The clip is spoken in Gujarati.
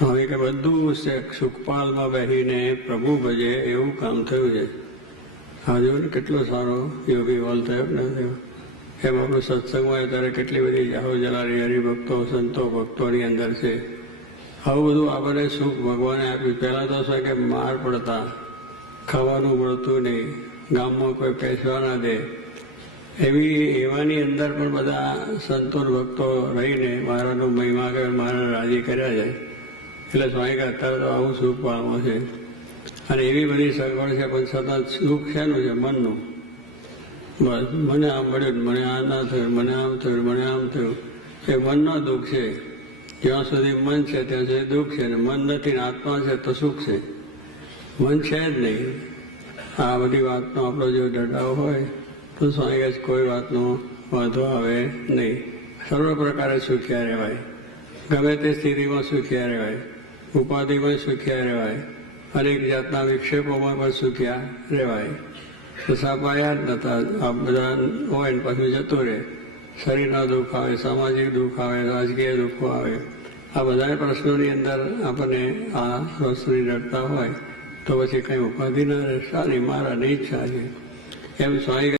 હવે કે બધું સુખપાલમાં બેસીને પ્રભુ ભજે એવું કામ થયું છે. હજુ કેટલો સારો યોગી હોલ થયો ને થયો. એમ આપણું સત્સંગમાં અત્યારે કેટલી બધી જાહો જલારી હરિભક્તો સંતો ભક્તોની અંદર છે. આવું બધું આપણને સુખ ભગવાને આપ્યું. પહેલાં તો શું કે માર પડતા, ખાવાનું મળતું નહીં, ગામમાં કોઈ પેસવા ના દે, એવાની અંદર પણ બધા સંતો ભક્તો રહીને મારાનો મહિમા કરે, મારા રાજી કર્યા જાય. એટલે સ્વામી કે અત્યારે તો આવું સુખ પામો છે. અને એવી બધી સગવડ છે, પણ સતત સુખ શેનું છે? મનનું. બસ મને આમ મળ્યું, મને આ ના થયું, મને આમ થયું, મને આમ થયું. એ મનનો દુઃખ છે. જ્યાં સુધી મન છે ત્યાં સુધી દુઃખ છે, ને મન નથી ને આત્મા છે તો સુખ છે. મન છે જ નહીં. આ બધી વાતનો આપણો જો ડડાવ હોય તો સ્વામી કોઈ વાતનો વાંધો આવે નહીં. સર્વ પ્રકારે સુખ્યા રહેવાય, ગમે તે સ્થિતિમાં સુખ્યા રહેવાય, ઉપાધિમાં સુખ્યા રહેવાય, અનેક જાતના વિક્ષેપોમાં પણ સુખ્યા રહેવાય. સાપાયા જ નતા. આ બધા હોય ને પાછું જતું રહે. શરીરના દુઃખ આવે, સામાજિક દુઃખ આવે, રાજકીય દુઃખો આવે. આ બધા પ્રશ્નોની અંદર આપણને આ વસ્તુની ડરતા હોય તો પછી કંઈ ઉપાધિ ના રહે. સારી મારાની ઈચ્છા છે એમ સ્વામી